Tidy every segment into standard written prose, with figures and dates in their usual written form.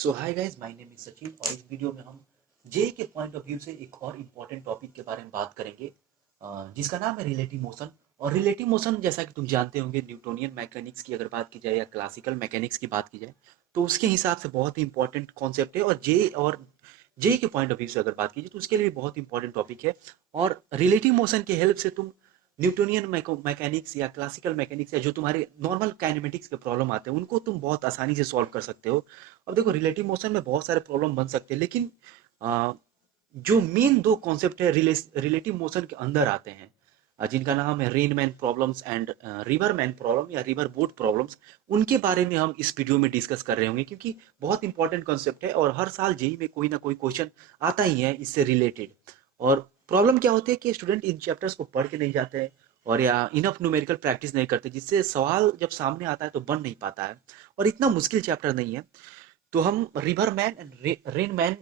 So hi guys, my name is Sachin और इस video में हम जे के पॉइंट ऑफ व्यू से एक और इम्पोर्टेंट टॉपिक के बारे में बात करेंगे, जिसका नाम है रिलेटिव मोशन। और रिलेटिव मोशन जैसा कि तुम जानते होंगे, न्यूटोनियन मैकेनिक्स की अगर बात की जाए या क्लासिकल मैकेनिक्स की बात की जाए तो उसके हिसाब से बहुत ही इंपॉर्टेंट कॉन्सेप्ट है। और जे के पॉइंट ऑफ व्यू से अगर बात की जाए तो उसके लिए भी बहुत इंपॉर्टेंट टॉपिक है। और रिलेटिव मोशन की हेल्प से तुम न्यूटोनियन मैकेनिक्स या क्लासिकल मैकेनिक्स या जो तुम्हारे नॉर्मल काइनेमेटिक्स के प्रॉब्लम आते हैं उनको तुम बहुत आसानी से सॉल्व कर सकते हो। अब देखो, रिलेटिव मोशन में बहुत सारे प्रॉब्लम बन सकते हैं, लेकिन आ, जो मेन दो कॉन्सेप्ट है रिलेटिव मोशन के अंदर आते हैं, जिनका नाम है रेनमैन प्रॉब्लम्स एंड रिवरमैन प्रॉब्लम या रिवर बोट प्रॉब्लम्स। उनके बारे में हम इस वीडियो में डिस्कस कर रहे होंगे, क्योंकि बहुत इंपॉर्टेंट कॉन्सेप्ट है और हर साल जेई में कोई ना कोई क्वेश्चन आता ही है इससे रिलेटेड। और प्रॉब्लम क्या होती है कि स्टूडेंट इन चैप्टर्स को पढ़ के नहीं जाते हैं और या इनफ न्यूमेरिकल प्रैक्टिस नहीं करते, जिससे सवाल जब सामने आता है तो बन नहीं पाता है। और इतना मुश्किल चैप्टर नहीं है। तो हम river man and rain man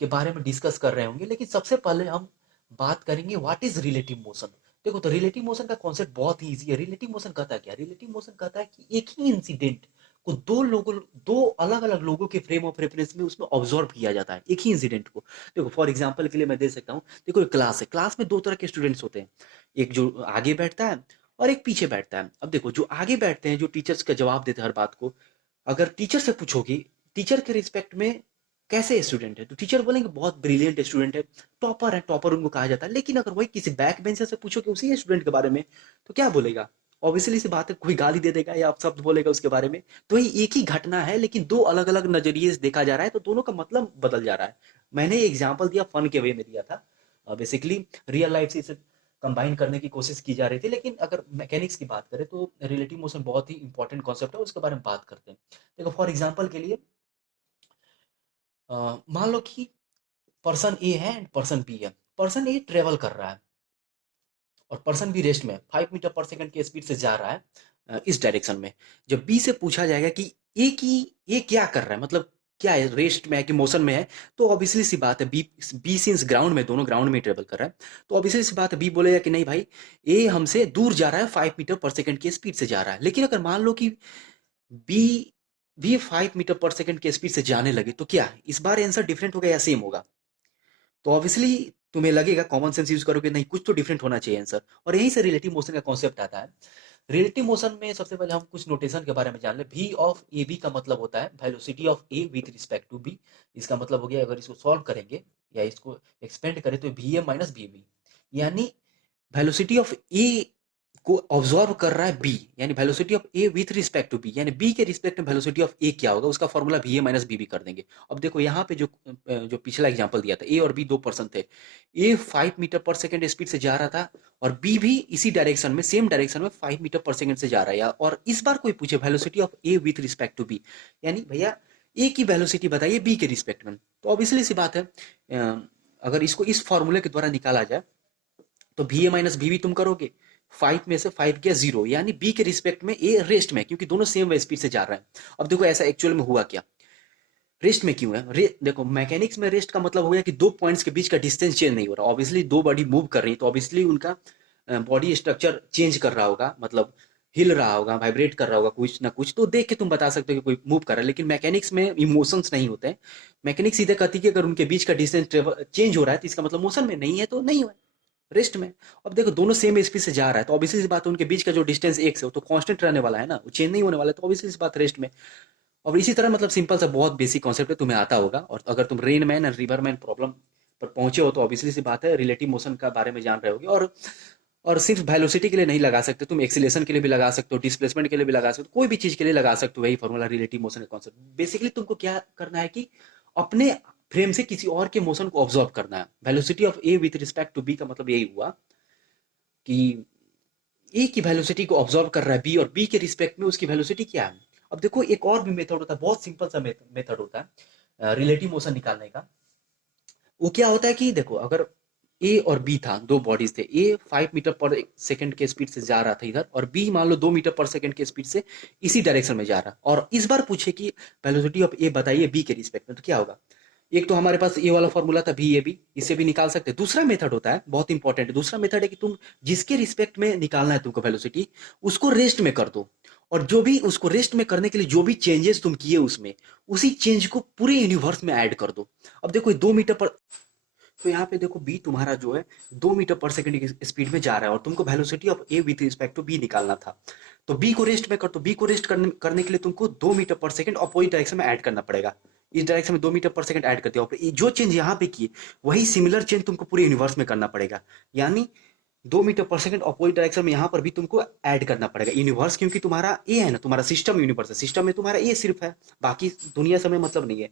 के बारे में डिस्कस कर रहे होंगे, लेकिन सबसे पहले हम बात करेंगे व्हाट इज रिलेटिव मोशन। देखो, तो रिलेटिव मोशन का कॉन्सेप्ट बहुत ही इजी है। रिलेटिव मोशन कहता है क्या? रिलेटिव मोशन कहता है कि एक ही इंसिडेंट को दो अलग अलग लोगों के फ्रेम ऑफ रेफरेंस में उसमें ऑब्जर्व किया जाता है, एक ही इंसिडेंट को। देखो, फॉर एग्जांपल के लिए मैं दे सकता हूँ। देखो, एक क्लास है, क्लास में दो तरह के स्टूडेंट्स होते हैं, एक जो आगे बैठता है और एक पीछे बैठता है। अब देखो, जो आगे बैठते हैं, जो टीचर्स का जवाब देते हैं हर बात को, अगर टीचर से पूछोगी टीचर के रिस्पेक्ट में कैसे स्टूडेंट है, तो टीचर बोलेंगे बहुत ब्रिलियंट स्टूडेंट है, टॉपर है, टॉपर उनको कहा जाता है। लेकिन अगर वही किसी बैक बेंचर से पूछोगे उसी स्टूडेंट के बारे में, तो क्या बोलेगा? ऑब्वियसली सी बात है, कोई गाली दे देगा या शब्द बोलेगा उसके बारे में। तो ये एक ही घटना है, लेकिन दो अलग अलग नजरिए से देखा जा रहा है, तो दोनों का मतलब बदल जा रहा है। मैंने एग्जाम्पल दिया, फन के वे में दिया था। बेसिकली रियल लाइफ से इसे कंबाइन करने की कोशिश की जा रही थी, लेकिन अगर मैकेनिक्स की बात करें तो रिलेटिव मोशन बहुत ही इंपॉर्टेंट कॉन्सेप्ट है, उसके बारे में बात करते हैं। देखो, फॉर एग्जाम्पल के लिए मान लो कि पर्सन ए है एंड पर्सन बी है। पर्सन ए ट्रेवल कर रहा है और पर्सन बी रेस्ट में 5 मीटर पर सेकंड की स्पीड से जा रहा है इस डायरेक्शन में। जब बी से पूछा जाएगा कि ए क्या कर रहा है, मतलब क्या है, रेस्ट में है कि मोशन में है, तो ऑब्वियसली सी बात है बी बी सिंस ग्राउंड में, दोनों ग्राउंड में ट्रेवल कर रहा है, तो ऑब्वियसली सी बात है बी बोलेगा कि नहीं भाई, ए हमसे दूर जा रहा है, 5 मीटर पर सेकंड की स्पीड से जा रहा है। लेकिन अगर मान लो कि बी भी 5 मीटर पर सेकंड की स्पीड से जाने लगे, तो क्या इस बार आंसर डिफरेंट होगा या सेम होगा? तो ऑब्वियसली तुम्हें लगेगा, कॉमन सेंस यूज करोगे, नहीं कुछ तो डिफरेंट होना चाहिए आंसर। और यहीं से रिलेटिव मोशन का कॉन्सेप्ट आता है। रिलेटिव मोशन में सबसे पहले हम कुछ नोटेशन के बारे में जान ले। वी ऑफ ए बी का मतलब होता है velocity of A with respect to B. इसका मतलब हो गया, अगर इसको सॉल्व करेंगे या इसको एक्सपेंड करें तो v A minus B B, यानी वेलोसिटी ऑफ ए को ऑब्जॉर्व कर रहा है बी, यानी velocity of A with respect to B, यानी बी के रिस्पेक्ट में वेलोसिटी ऑफ ए क्या होगा, उसका formula v A minus B B कर देंगे। अब देखो यहाँ पे जो पिछला एग्जांपल दिया था, ए और बी दो पर्सन थे। ए 5 मीटर पर सेकंड स्पीड से जा रहा था और बी भी इसी डायरेक्शन में, सेम डायरेक्शन में 5 मीटर पर सेकंड से जा रहा है और इस बार कोई पूछे velocity of A with respect to B, यानी भैया ए की वेलोसिटी बताइए बी के रिस्पेक्ट में, तो ऑब्वियसली सी बात है अगर इसको इस फॉर्मूले के द्वारा निकाला जाए तो वी ए माइनस बी भी तुम करोगे, 5 में से 5 गया 0, यानी बी के रिस्पेक्ट में ए रेस्ट में, क्योंकि दोनों सेम स्पीड से जा रहे हैं। अब देखो ऐसा एक्चुअल में हुआ क्या, रेस्ट में क्यों है? देखो, मैकेनिक्स में रेस्ट का मतलब हो गया कि दो पॉइंट्स के बीच का डिस्टेंस चेंज नहीं हो रहा। ऑब्वियसली दो बॉडी मूव कर रही है, तो ऑब्वियसली उनका बॉडी स्ट्रक्चर चेंज कर रहा होगा, मतलब हिल रहा होगा, वाइब्रेट कर रहा होगा कुछ ना कुछ, तो देख के तुम बता सकते हो कि कोई मूव कर रहा है। लेकिन मैकेनिक्स में इमोशंस नहीं होते हैं। मैकेनिक्स सीधे कहती है कि अगर उनके बीच का डिस्टेंस चेंज हो रहा है तो इसका मतलब मोशन में नहीं है, तो नहीं है, रेस्ट में। अब देखो, दोनों सेम स्पीड से जा रहा है, तो ऑब्वियसली सी बात है उनके बीच का जो डिस्टेंस एक्स है वो तो कांस्टेंट रहने वाला है ना, वो चेंज नहीं होने वाला है, तो ऑब्वियसली सी बात रेस्ट में। और इसी तरह मतलब सिंपल सा बहुत बेसिक कॉन्सेप्ट है, तुम्हें आता होगा। और अगर तुम रेन मैन और रिवर मैन प्रॉब्लम पर पहुंचे हो तो ऑब्वियसली सी बात है रिलेटिव मोशन का बारे में जान रहे होगे। और सिर्फ वेलोसिटी के लिए नहीं लगा सकते, तुम एक्सीलरेशन के लिए भी लगा सकते हो, डिस्प्लेसमेंट के लिए भी लगा सकते हो, कोई भी चीज के लिए लगा सकते हो वही फॉर्मूला रिलेटिव मोशन का कॉन्सेप्ट। बेसिकली तुमको क्या करना है कि अपने फ्रेम से किसी और के मोशन को ऑब्जॉर्व करना है। Velocity of A with respect to B का मतलब यही हुआ कि ए की वेलोसिटी को ऑब्जॉर्व कर रहा है बी, और बी के रिस्पेक्ट में उसकी वेलोसिटी क्या है। अब देखो, एक और भी मेथड होता है, बहुत सिंपल सा मेथड होता है रिलेटिव मोशन निकालने का। वो क्या होता है कि देखो, अगर ए और बी था, दो बॉडीज थे, ए 5 मीटर पर सेकंड के स्पीड से जा रहा था इधर, और बी मान लो 2 मीटर पर सेकंड के स्पीड से इसी डायरेक्शन में जा रहा, और इस बार पूछे कि वेलोसिटी ऑफ ए बताइए बी के रिस्पेक्ट में, तो क्या होगा? एक तो हमारे पास ये वाला फॉर्मूला था वी ए बी, इससे भी निकाल सकते हैं। दूसरा मेथड होता है बहुत इंपॉर्टेंट, दूसरा मेथड है कि तुम जिसके रिस्पेक्ट में निकालना है तुमको वेलोसिटी, उसको रेस्ट में कर दो, और जो भी उसको रेस्ट में करने के लिए जो भी चेंजेस तुम किए उसमें, उसी चेंज को पूरे यूनिवर्स में ऐड कर दो। अब देखो 2 मीटर पर, तो यहाँ पे देखो बी तुम्हारा जो है 2 मीटर पर सेकंड की स्पीड में जा रहा है और तुमको velocity of A with respect to B निकालना था। तो बी को रेस्ट में कर, तो बी को रेस्ट करने के लिए तुमको 2 metre per second opposite direction में ऐड करना पड़ेगा। इस डायरेक्शन में 2 मीटर पर सेकंड ऐड करते हो, जो चेंज यहाँ पे किए वही सिमिलर चेंज तुमको पूरे यूनिवर्स में करना पड़ेगा। यानी 2 metre per second opposite direction में यहाँ पर भी तुमको ऐड करना पड़ेगा यूनिवर्स, क्योंकि तुम्हारा ए है ना, तुम्हारा सिस्टम यूनिवर्स है, सिस्टम में तुम्हारा ए सिर्फ है, बाकी दुनिया से हमें मतलब नहीं है।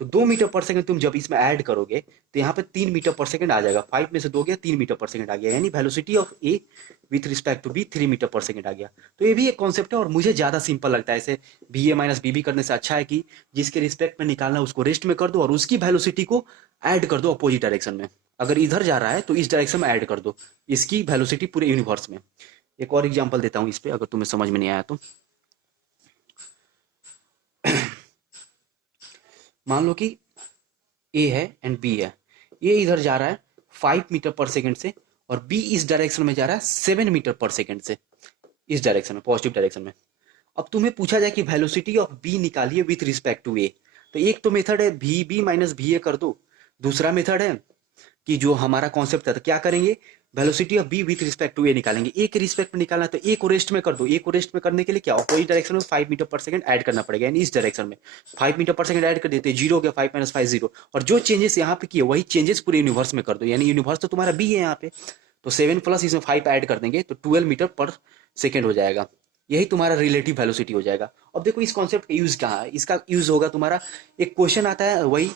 तो 2 मीटर पर सेकंड तुम जब इसमें ऐड करोगे तो यहाँ पे 3 मीटर पर सेकंड आ जाएगा, 5 में से 2 गया, 3 मीटर पर सेकंड आ गया, यानी velocity of A with respect to B 3 meter per second आ गया। तो ये भी एक कॉन्सेप्ट है और मुझे ज्यादा सिंपल लगता है। ऐसे बी ए माइनस बी बी करने से अच्छा है कि जिसके रिस्पेक्ट में निकालना उसको रेस्ट में कर दो और उसकी वेलोसिटी को ऐड कर दो अपोजिट डायरेक्शन में। अगर इधर जा रहा है तो इस डायरेक्शन में ऐड कर दो इसकी वेलोसिटी पूरे यूनिवर्स में। एक और एग्जांपल देता हूं इस पे, अगर तुम्हें समझ में नहीं आया तो। मान लो कि ए है एंड बी है, ए इधर जा रहा है 5 मीटर पर सेकंड से और बी इस डायरेक्शन में जा रहा है 7 मीटर पर सेकंड से, इस डायरेक्शन में, पॉजिटिव डायरेक्शन में। अब तुम्हें पूछा जाए कि वेलोसिटी ऑफ बी निकालिए विथ रिस्पेक्ट टू ए, तो एक तो मेथड है v B minus v A कर दो, दूसरा मेथड है कि जो हमारा कॉन्सेप्ट था, तो क्या करेंगे, velocity of B with respect to A निकालेंगे। ए के रिस्पेक्ट में निकालना तो ए को रेस्ट में कर दो, ए को रेस्ट में करने के लिए क्या अपोजिट डायरेक्शन में 5 मीटर पर सेकंड ऐड करना पड़ेगा, यानी इस डायरेक्शन में 5 मीटर पर सेकंड ऐड कर देते, जीरो के 5 - 5 0, और जो चेंजेस यहाँ पे किए वही चेंजेस पूरे यूनिवर्स में कर दो, यानी यूनिवर्स तो तुम्हारा बी है यहाँ पे, तो 7 प्लस इसमें 5 ऐड कर देंगे तो 12 मीटर पर सेकंड हो जाएगा। यही तुम्हारा रिलेटिव वेलोसिटी हो जाएगा। अब देखो इस कॉन्सेप्ट का यूज कहाँ है, इसका यूज होगा तुम्हारा, एक क्वेश्चन आता है वही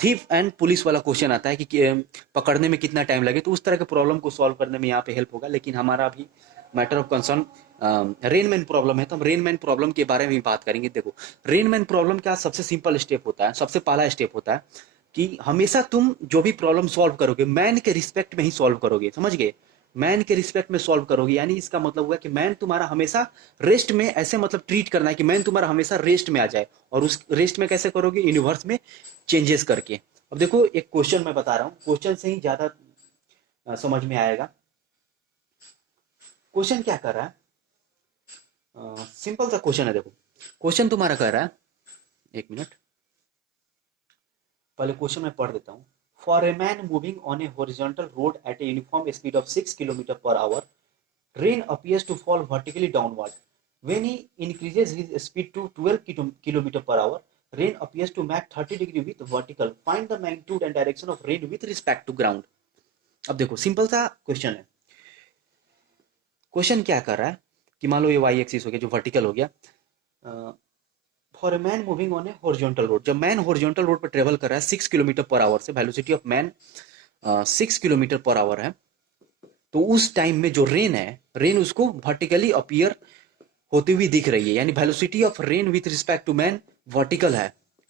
थीफ एंड पुलिस वाला क्वेश्चन आता है कि पकड़ने में कितना टाइम लगे, तो उस तरह के प्रॉब्लम को सॉल्व करने में यहाँ पे हेल्प होगा। लेकिन हमारा अभी matter of concern Rain Man problem है, तो हम रेनमैन प्रॉब्लम के बारे में भी बात करेंगे। देखो रेनमैन प्रॉब्लम का सबसे सिंपल स्टेप होता है, सबसे पहला स्टेप होता है कि हमेशा तुम जो भी प्रॉब्लम सॉल्व करोगे मैन के रिस्पेक्ट में ही सॉल्व करोगे, समझ गए, मैन के रिस्पेक्ट में सॉल्व करोगे। यानी इसका मतलब हुआ कि मैन तुम्हारा हमेशा रेस्ट में, ऐसे मतलब ट्रीट करना है कि मैन तुम्हारा हमेशा रेस्ट में आ जाए, और उस रेस्ट में कैसे करोगे, यूनिवर्स में चेंजेस करके। अब देखो एक क्वेश्चन मैं बता रहा हूँ, क्वेश्चन से ही ज्यादा समझ में आएगा। क्वेश्चन क्या कर रहा है, सिंपल सा क्वेश्चन है। देखो क्वेश्चन तुम्हारा कर रहा है, एक मिनट पहले क्वेश्चन मैं पढ़ देता हूँ। For a man moving on a horizontal road at a uniform speed of 6 kilometer per hour, rain appears to fall vertically downward. When he increases his speed to 12 km per hour, rain appears to make 30 degree with vertical. Find the magnitude and direction of rain with respect to ground. अब देखो simple सा question है। Question क्या कर रहा है कि मान लो ये वाई एक्सिस हो गया जो वर्टिकल हो गया। For a man moving on a horizontal road, जब मैन हॉरिजॉन्टल रोड पर ट्रेवल कर रहा है 6 किलोमीटर पर आवर से, velocity of man 6 kilometer per our है, तो उस टाइम में जो रेन है, रेन उसको वर्टिकली अपीयर होती हुई दिख रही है, यानी velocity of rain with respect to man vertical है।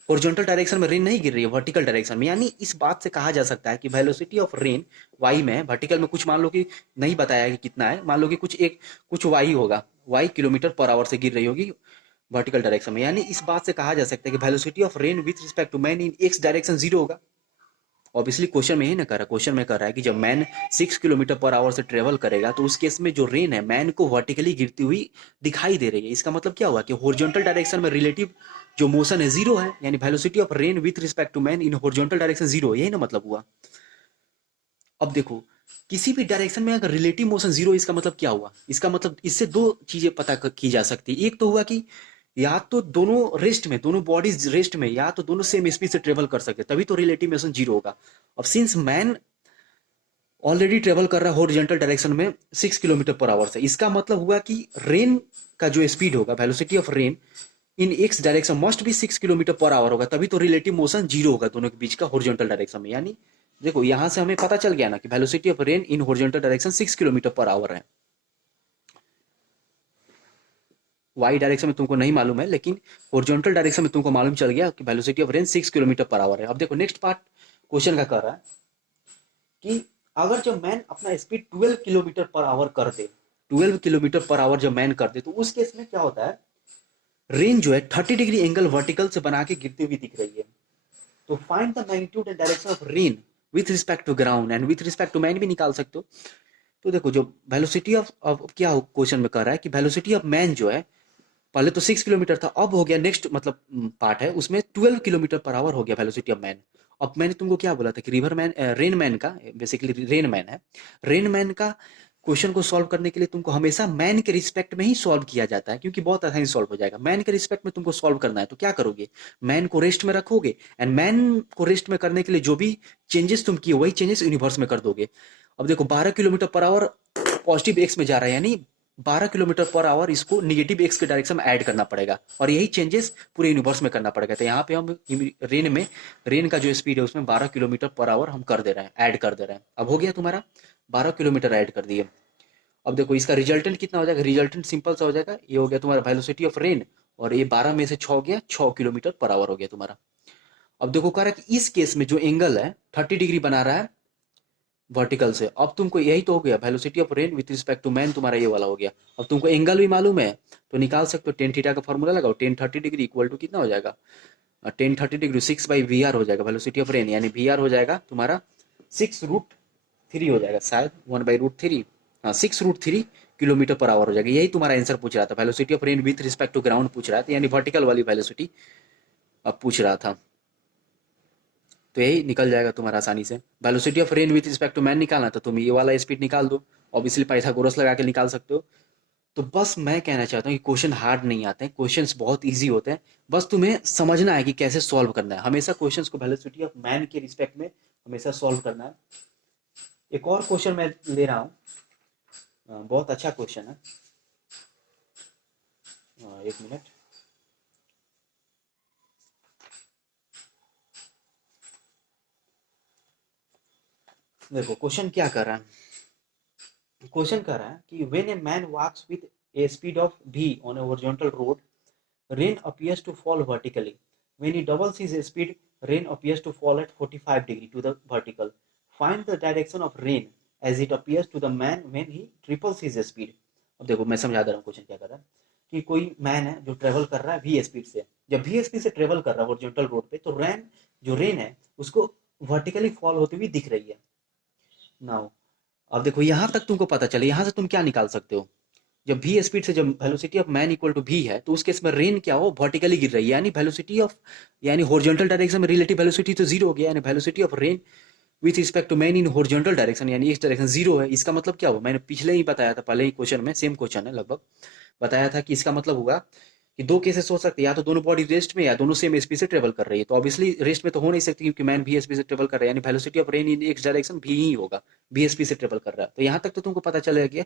हॉरिजॉन्टल डायरेक्शन में रेन नहीं गिर रही है, वर्टिकल डायरेक्शन में। यानी इस बात से कहा जा सकता है कि वेलोसिटी ऑफ रेन वाई में, वर्टिकल में कुछ मान लो कि नहीं बताया कि कितना है, मान लो कि कुछ वाई होगा, वाई किलोमीटर पर आवर से गिर रही होगी वर्टिकल डायरेक्शन में। यानी इस बात से कहा जा सकता है कि velocity of rain with respect to man in X direction 0 होगा। ऑब्वियसली क्वेश्चन में ही ना कर रहा, क्वेश्चन में कर रहा है कि जब मैन 6 किलोमीटर पर आवर से ट्रेवल करेगा तो उस केस में जो रेन है मैन को वर्टिकली गिरती हुई दिखाई दे रही है। इसका मतलब क्या हुआ कि हॉरिजॉन्टल डायरेक्शन में रिलेटिव जो मोशन है 0 है, यानी velocity of rain with respect to man in horizontal direction 0, यही ना मतलब हुआ। अब देखो किसी भी डायरेक्शन में अगर रिलेटिव मोशन 0, इसका मतलब क्या हुआ, इसका मतलब इससे दो चीजें पता की जा सकती है। एक तो हुआ कि या तो दोनों रेस्ट में, दोनों बॉडीज रेस्ट में, या तो दोनों सेम स्पीड से ट्रेवल कर सकते, तभी तो रिलेटिव मोशन 0 होगा। अब सिंस मैन ऑलरेडी ट्रेवल कर रहा है हॉरिजॉन्टल डायरेक्शन में 6 किलोमीटर पर आवर से, इसका मतलब हुआ कि रेन का जो स्पीड होगा, velocity of rain in X direction must भी 6 किलोमीटर पर आवर होगा, तभी तो रिलेटिव मोशन 0 होगा दोनों के बीच का हॉरिजॉन्टल डायरेक्शन में। यानी देखो यहां से हमें पता चल गया ना कि velocity of rain in horizontal direction 6 kilometer per our है। वाई डायरेक्शन में तुमको नहीं मालूम है, लेकिन हॉरिजॉन्टल डायरेक्शन में तुमको मालूम चल गया कि velocity of rain 6 kilometer per our है। अब देखो नेक्स्ट पार्ट क्वेश्चन का कर रहा है कि अगर जब मैन अपना स्पीड 12 किलोमीटर पर आवर कर दे, 12 किलोमीटर पर आवर जब मैन कर दे, तो उस केस में क्या होता है, रेन जो है 30 डिग्री एंगल वर्टिकल से बना के गिरती हुई दिख रही है। तो find the magnitude and direction of rain with respect to ground and with respect to man भी निकाल सकते हो। तो देखो जो वेलोसिटी ऑफ क्या क्वेश्चन में कर रहा है कि वेलोसिटी ऑफ मैन जो है पहले तो 6 किलोमीटर था, अब हो गया नेक्स्ट मतलब पार्ट है उसमें 12 किलोमीटर पर आवर हो गया वेलोसिटी ऑफ मैन। अब मैंने तुमको क्या बोला था कि रिवर मैन रेन मैन का, बेसिकली रेन मैन है, रेन मैन का क्वेश्चन को सॉल्व करने के लिए तुमको हमेशा मैन के रिस्पेक्ट में ही सॉल्व किया जाता है, क्योंकि बहुत आसानी सॉल्व हो जाएगा। मैन के रिस्पेक्ट में तुमको सॉल्व करना है तो क्या करोगे, मैन को रेस्ट में रखोगे, एंड मैन को रेस्ट में करने के लिए जो भी चेंजेस तुम किए वही चेंजेस यूनिवर्स में कर दोगे। अब देखो 12 kilometre per our positive x में जा रहा है, यानी 12 किलोमीटर पर आवर इसको निगेटिव एक्स के डायरेक्शन में ऐड करना पड़ेगा, और यही चेंजेस पूरे यूनिवर्स में करना पड़ेगा। तो यहाँ पे हम रेन का जो स्पीड है उसमें 12 किलोमीटर पर आवर हम कर दे रहे हैं, ऐड कर दे रहे हैं। अब हो गया तुम्हारा 12 किलोमीटर ऐड कर दिए। अब देखो इसका रिजल्टेंट कितना हो जाएगा, रिजल्टेंट सिंपल सा हो जाएगा, ये हो गया तुम्हारा वेलोसिटी ऑफ रेन, और ये 12 में से 6 हो गया, 6 किलोमीटर पर आवर हो गया तुम्हारा। अब देखो कह रहा है कि इस केस में जो एंगल है 30 डिग्री बना रहा है वर्टिकल से। अब तुमको यही तो हो गया velocity of rain with respect to man, तुम्हारा ये वाला हो गया। अब तुमको एंगल भी मालूम है तो निकाल सकते हो, टेन थीटा का फॉर्मूला लगाओ, टेन 30 डिग्री इक्वल टू कितना हो जाएगा, 10 30 डिग्री 6/VR हो जाएगा वेलोसिटी ऑफ रेन, यानी VR हो जाएगा तुम्हारा 6√3 हो जाएगा शायद, 1/√3, हाँ 6√3 किलोमीटर पर आवर हो जाएगा। यही तुम्हारा आंसर पूछ रहा था, velocity of rain with respect to ground पूछ रहा था, यानी वर्टिकल वाली वेलोसिटी अब पूछ रहा था। तो यही निकल जाएगा तुम्हारा आसानी से। Velocity of rain with respect to man निकालना तो तुम ये वाला स्पीड निकाल दो, ऑब्वियसली पाइथागोरस लगा के निकाल सकते हो। तो बस मैं कहना चाहता हूँ कि क्वेश्चन हार्ड नहीं आते हैं, क्वेश्चंस बहुत इजी होते हैं, बस तुम्हें समझना है कि कैसे सॉल्व करना है। हमेशा क्वेश्चंस को वेलोसिटी ऑफ मैन के रिस्पेक्ट में हमेशा सॉल्व करना है। एक और क्वेश्चन मैं ले रहा हूँ, बहुत अच्छा क्वेश्चन है, एक मिनट। देखो क्वेश्चन क्या कर रहा है, क्वेश्चन कर रहा है कि when a man walks with a speed of v on a horizontal road, rain appears to fall vertically. When he doubles his speed, rain appears to fall at 45 degree to the vertical. Find the direction of rain as it appears to the man when he triples his speed. अब देखो मैं समझा दे रहा हूँ question क्या कर रहा है, कि कोई मैन है जो ट्रेवल कर रहा है वी स्पीड से, जब वी स्पीड से ट्रेवल कर रहा है हॉरिजॉन्टल रोड पे, तो रेन है उसको वर्टिकली फॉल होती हुई दिख रही है। नाउ अब देखो यहाँ तक तुमको पता चले, यहाँ से तुम क्या निकाल सकते हो, जब v स्पीड से जब velocity of man equal to v है तो उस केस में रेन क्या हो, वर्टिकली गिर रही है, यानी वेलोसिटी ऑफ, यानी हॉरिजॉन्टल डायरेक्शन में रिलेटिव वेलोसिटी तो जीरो हो गया, यानी velocity of rain with respect to man in horizontal direction, यानी इस डायरेक्शन जीरो है। इसका मतलब क्या हुआ, मैंने पिछले ही बताया था, पहले ही क्वेश्चन में, सेम क्वेश्चन है लगभग, बताया था कि इसका मतलब होगा कि दो केसेस हो सकते हैं, या तो दोनों बॉडी रेस्ट में या दोनों सेम स्पीड से ट्रेवल कर रही है। तो ऑब्वियसली रेस्ट में तो हो नहीं सकती क्योंकि मैन भी स्पीड से ट्रेवल कर रहा है, यानी velocity of rain in X direction भी ही होगा, भी स्पीड से ट्रेवल कर रहा है। तो यहाँ तक तो तुमको पता चलेगा कि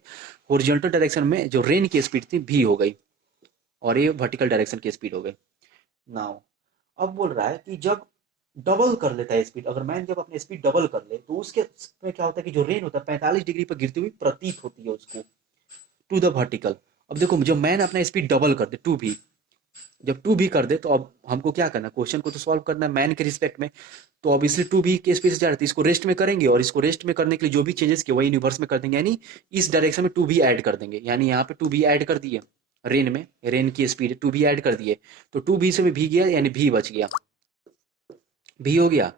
हॉरिजॉन्टल डायरेक्शन में जो रेन की स्पीड थी भी हो गई, और ये वर्टिकल डायरेक्शन की स्पीड हो गई। नाउ अब बोल रहा है कि जब डबल कर लेता है स्पीड, अगर मैन जब अपनी स्पीड डबल कर ले तो उसके में क्या होता है कि जो रेन होता है 45 डिग्री पर गिरती हुई प्रतीत होती है उसको, टू द वर्टिकल। अब देखो जब मैन अपना स्पीड डबल कर दे, टू भी, जब टू भी कर दे तो अब हमको क्या करना, क्वेश्चन को तो सॉल्व करना है मैन के रिस्पेक्ट में। तो ऑब्वियसली टू भी के स्पीड से जा रही थी, इसको रेस्ट में करेंगे, और इसको रेस्ट में करने के लिए जो भी चेंजेस किए वही यूनिवर्स में कर देंगे, यानी इस डायरेक्शन में टू भी ऐड कर देंगे, यानी यहाँ पे टू भी ऐड कर दिए, रेन में रेन की स्पीड टू भी ऐड कर दिए, तो टू भी से भी गया, यानी भी बच गया, भी हो गया,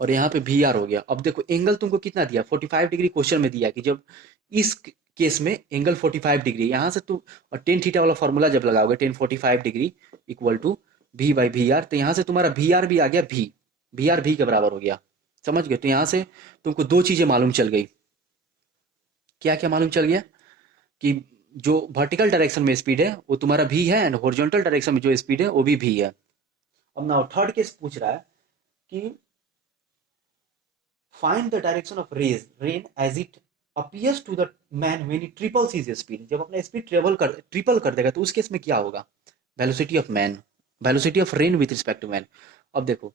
और यहाँ पे वी आर हो गया। अब देखो एंगल तुमको कितना दिया, 45 डिग्री क्वेश्चन में दिया कि जब इस केस में एंगल 45 डिग्री, यहाँ से तुम, और टेन थीटा वाला फॉर्मूला जब लगाओगे 10 45 डिग्री इक्वल टू v/vr, तो यहाँ से तुम्हारा वी आर भी आ गया, वी आर भी के बराबर हो गया, समझ गए। तो यहाँ से तुमको दो चीजें मालूम चल गई, क्या क्या मालूम चल गया, कि जो वर्टिकल डायरेक्शन में स्पीड है वो तुम्हारा भी है, एंड हॉरिजॉन्टल डायरेक्शन में जो स्पीड है वो भी है। अब ना थर्ड केस पूछ रहा है कि find the direction of rain as it appears to the man when he triples his speed। जब अपना स्पीड ट्रिपल कर देगा तो उस केस में क्या होगा, velocity of man, velocity of rain with respect to man. अब देखो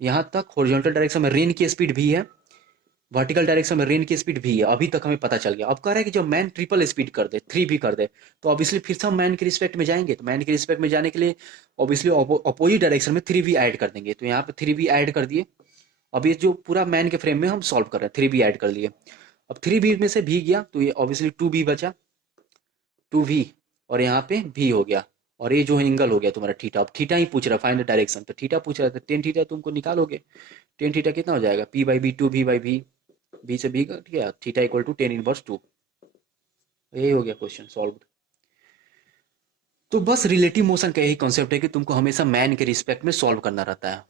यहां तक हॉरिजॉन्टल डायरेक्शन में रेन की स्पीड भी है, वर्टिकल डायरेक्शन में रेन की स्पीड भी है, अभी तक हमें पता चल गया। अब कह रहा है कि जब मैन ट्रिपल स्पीड कर दे, थ्री भी कर दे, तो ऑब्वियसली फिर से हम मैन के रिस्पेक्ट में जाएंगे, तो मैन के रिस्पेक्ट में जाने के लिए ऑब्वियसली अपोजिट डायरेक्शन में थ्री भी ऐड कर देंगे, तो यहाँ पे थ्री भी ऐड कर दिए। अब ये जो पूरा मैन के फ्रेम में हम सॉल्व कर रहे हैं, थ्री बी ऐड कर लिए। अब थ्री बी में से भी गया तो ये ऑब्वियसली टू बी बचा, टू वी, और यहाँ पे भी हो गया, और ये जो एंगल हो गया तुम्हारा थीटा। अब थीटा ही पूछ रहा है, फाइंड द डायरेक्शन, तो थीटा पूछ रहा था, टेन थीटा तुमको निकालोगे, टेन थीटा कितना हो जाएगा, p/b 2v/v, v से b कट गया, थीटा इक्वल टू 10 इनवर्स 2। यही हो गया क्वेश्चन सॉल्व। तो बस रिलेटिव मोशन का यही कॉन्सेप्ट है कि तुमको हमेशा मैन के रिस्पेक्ट में सॉल्व करना रहता है।